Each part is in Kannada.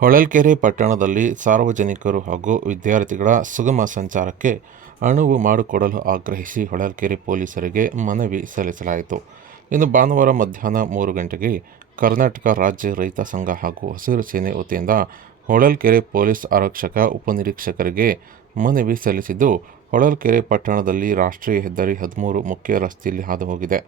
ಹೊಳಲ್ಕೆರೆ ಪಟ್ಟಣದಲ್ಲಿ ಸಾರ್ವಜನಿಕರು ಹಾಗೂ ವಿದ್ಯಾರ್ಥಿಗಳ ಸುಗಮ ಸಂಚಾರಕ್ಕೆ ಅಣುವು ಮಾಡಿಕೊಡಲು ಆಗ್ರಹಿಸಿ ಹೊಳಲ್ಕೆರೆ ಪೊಲೀಸರಿಗೆ ಮನವಿ ಸಲ್ಲಿಸಲಾಯಿತು. ಇನ್ನು ಭಾನುವಾರ ಮಧ್ಯಾಹ್ನ ಮೂರು ಗಂಟೆಗೆ ಕರ್ನಾಟಕ ರಾಜ್ಯ ರೈತ ಸಂಘ ಹಾಗೂ ಹಸಿರು ಸೇನೆ ವತಿಯಿಂದ ಹೊಳಲ್ಕೆರೆ ಪೊಲೀಸ್ ಆರಕ್ಷಕ ಉಪನಿರೀಕ್ಷಕರಿಗೆ ಮನವಿ ಸಲ್ಲಿಸಿದ್ದು, ಹೊಳಲ್ಕೆರೆ ಪಟ್ಟಣದಲ್ಲಿ ರಾಷ್ಟ್ರೀಯ ಹೆದ್ದಾರಿ ಹದಿಮೂರು ಮುಖ್ಯ ರಸ್ತೆಯಲ್ಲಿ ಹಾದು ಹೋಗಿದೆ.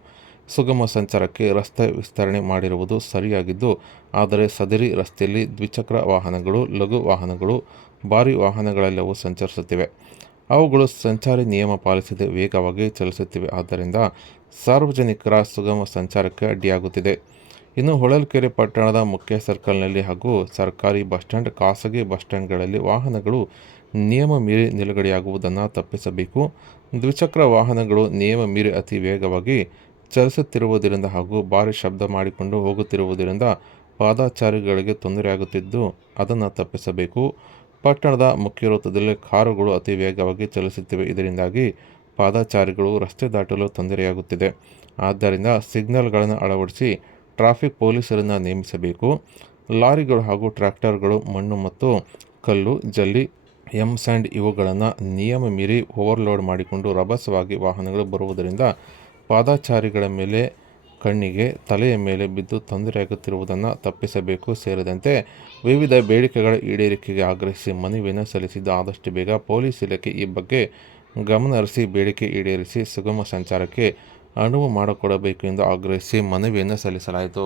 ಸುಗಮ ಸಂಚಾರಕ್ಕೆ ರಸ್ತೆ ವಿಸ್ತರಣೆ ಮಾಡಿರುವುದು ಸರಿಯಾಗಿದ್ದು, ಆದರೆ ಸದರಿ ರಸ್ತೆಯಲ್ಲಿ ದ್ವಿಚಕ್ರ ವಾಹನಗಳು, ಲಘು ವಾಹನಗಳು, ಭಾರಿ ವಾಹನಗಳೆಲ್ಲವೂ ಸಂಚರಿಸುತ್ತಿವೆ. ಅವುಗಳು ಸಂಚಾರಿ ನಿಯಮ ಪಾಲಿಸದೆ ವೇಗವಾಗಿ ಚಲಿಸುತ್ತಿವೆ. ಆದ್ದರಿಂದ ಸಾರ್ವಜನಿಕರ ಸುಗಮ ಸಂಚಾರಕ್ಕೆ ಅಡ್ಡಿಯಾಗುತ್ತಿದೆ. ಇನ್ನು ಹೊಳಲ್ಕೆರೆ ಪಟ್ಟಣದ ಮುಖ್ಯ ಸರ್ಕಲ್ನಲ್ಲಿ ಹಾಗೂ ಸರ್ಕಾರಿ ಬಸ್ ಸ್ಟ್ಯಾಂಡ್, ಖಾಸಗಿ ಬಸ್ ಸ್ಟ್ಯಾಂಡ್ಗಳಲ್ಲಿ ವಾಹನಗಳು ನಿಯಮ ಮೀರಿ ನಿಲುಗಡೆಯಾಗುವುದನ್ನು ತಪ್ಪಿಸಬೇಕು. ದ್ವಿಚಕ್ರ ವಾಹನಗಳು ನಿಯಮ ಮೀರಿ ಅತಿ ವೇಗವಾಗಿ ಚಲಿಸುತ್ತಿರುವುದರಿಂದ ಹಾಗೂ ಭಾರಿ ಶಬ್ದ ಮಾಡಿಕೊಂಡು ಹೋಗುತ್ತಿರುವುದರಿಂದ ಪಾದಚಾರಿಗಳಿಗೆ ತೊಂದರೆಯಾಗುತ್ತಿದ್ದು ಅದನ್ನು ತಪ್ಪಿಸಬೇಕು. ಪಟ್ಟಣದ ಮುಖ್ಯ ವೃತ್ತದಲ್ಲಿ ಕಾರುಗಳು ಅತಿ ವೇಗವಾಗಿ ಚಲಿಸುತ್ತಿವೆ. ಇದರಿಂದಾಗಿ ಪಾದಾಚಾರಿಗಳು ರಸ್ತೆ ದಾಟಲು ತೊಂದರೆಯಾಗುತ್ತಿದೆ. ಆದ್ದರಿಂದ ಸಿಗ್ನಲ್ಗಳನ್ನು ಅಳವಡಿಸಿ ಟ್ರಾಫಿಕ್ ಪೊಲೀಸರನ್ನು ನೇಮಿಸಬೇಕು. ಲಾರಿಗಳು ಹಾಗೂ ಟ್ರ್ಯಾಕ್ಟರ್ಗಳು, ಮಣ್ಣು ಮತ್ತು ಕಲ್ಲು, ಜಲ್ಲಿ ಎಂ ಸ್ಯಾಂಡ್ ಇವುಗಳನ್ನು ನಿಯಮ ಮೀರಿ ಓವರ್ಲೋಡ್ ಮಾಡಿಕೊಂಡು ರಭಸವಾಗಿ ವಾಹನಗಳು ಬರುವುದರಿಂದ ಪಾದಚಾರಿಗಳ ಮೇಲೆ ಕಣ್ಣಿಗೆ, ತಲೆಯ ಮೇಲೆ ಬಿದ್ದು ತೊಂದರೆಯಾಗುತ್ತಿರುವುದನ್ನು ತಪ್ಪಿಸಬೇಕು ಸೇರಿದಂತೆ ವಿವಿಧ ಬೇಡಿಕೆಗಳ ಈಡೇರಿಕೆಗೆ ಆಗ್ರಹಿಸಿ ಮನವಿಯನ್ನು ಸಲ್ಲಿಸಿದ್ದು ಆದಷ್ಟು ಬೇಗ ಪೊಲೀಸ್ ಇಲಾಖೆ ಈ ಬಗ್ಗೆ ಗಮನಹರಿಸಿ ಬೇಡಿಕೆ ಈಡೇರಿಸಿ ಸುಗಮ ಸಂಚಾರಕ್ಕೆ ಅನುವು ಮಾಡಿಕೊಡಬೇಕು ಎಂದು ಆಗ್ರಹಿಸಿ ಮನವಿಯನ್ನು ಸಲ್ಲಿಸಲಾಯಿತು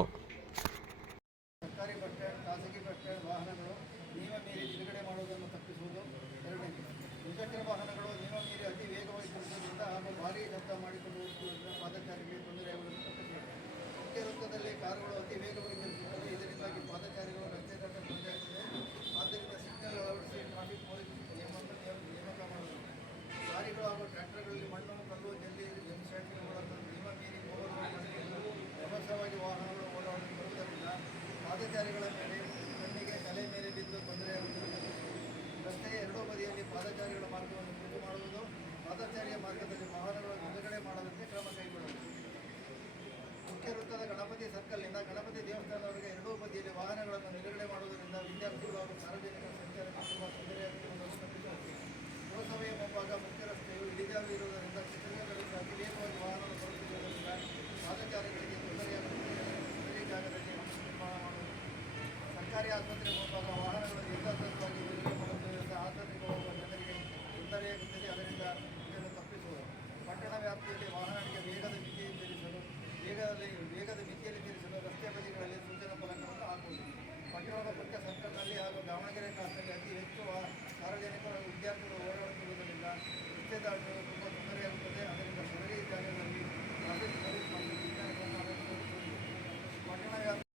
ಸರ್ಕಾರಿ ಬಸ್ ಸ್ಟ್ಯಾಂಡ್ ಖಾಸಗಿ ಬಸ್ ಸ್ಟ್ಯಾಂಡ್ ವಾಹನಗಳು ನಿಯಮ ಮೀರಿ ನಿಲುಗಡೆ ಮಾಡುವುದನ್ನು ತಪ್ಪಿಸುವುದು ಎರಡನೇದು ದ್ವಿಚಕ್ರ ವಾಹನಗಳು ನಿಯಮ ಮೀರಿ ಅತಿ ವೇಗವಾಗಿ ಚಲಿಸುವುದರಿಂದ ಹಾಗೂ ಭಾರೀ ಶಬ್ದ ಮಾಡಿಕೊಂಡು ಹೋಗುವುದರಿಂದ ಪಾದಚಾರಿಗೆ ತೊಂದರೆಯಾಗುವುದನ್ನು ತಪ್ಪಿಸಬೇಕು ಮುಖ್ಯ ವೃತ್ತದಲ್ಲಿ ಕಾರುಗಳು ಅತಿ ವೇಗವಾಗಿ ಚಲಿಸುತ್ತವೆ. ಇದರಿಂದಾಗಿ ಪಾದಚಾರಿಗಳು ರಸ್ತೆ ದಟ್ಟ ತೊಂದರೆಯಾಗುತ್ತದೆ ಆದ್ದರಿಂದ ಸಿಗ್ನಲ್ ಅಳವಡಿಸಿ ಟ್ರಾಫಿಕ್ ಪೊಲೀಸ್ ನೇಮಕ ನೇಮ- ನೇಮಕ ಮಾಡಬೇಕು ಲಾರಿಗಳು ಹಾಗೂ ಟ್ರ್ಯಾಕ್ಟರ್ಗಳಲ್ಲಿ ಮಣ್ಣು ಕಲ್ಲು ಜಲ್ಲಿ ಮೂಲಕ ನಿಯಮ ಮೀರಿ ಮಾಡಿಕೊಂಡು ರಭಸವಾಗಿ ವಾಹನಗಳು ಓಡಾಡಲು ಬರುವುದರಿಂದ ಪಾದಚಾರಿಗಳ ಮೇಲೆ ಸರ್ಕಾರಿ ಆಸ್ಪತ್ರೆ ಮುಂಭಾಗ ವಾಹನಗಳು ನಿಲುಗಡೆ ಮಾಡುವುದರಿಂದ ಆಸ್ಪತ್ರೆಗೆ ಹೋಗುವ ಜನರಿಗೆ ತೊಂದರೆಯಾಗುತ್ತದೆ ಅದರಿಂದ ಇದನ್ನು ತಪ್ಪಿಸುವುದು ಪಟ್ಟಣ ವ್ಯಾಪ್ತಿಯಲ್ಲಿ ವಾಹನಗಳಿಗೆ ವೇಗದ ಮಿತಿ ತೀರಿಸಲು ವೇಗದಲ್ಲಿ, ವೇಗದ ಮಿತಿಯಲ್ಲಿ ಸೇರಿಸಲು ರಸ್ತೆ ಬದಿಗಳಲ್ಲಿ ಸೂಚನಾ ಫಲಕವನ್ನು ಹಾಕುವುದು. ಪಟ್ಟಣದ ಮುಖ್ಯ ಸರ್ಕಲ್ನಲ್ಲಿ ಹಾಗೂ ದಾವಣಗೆರೆ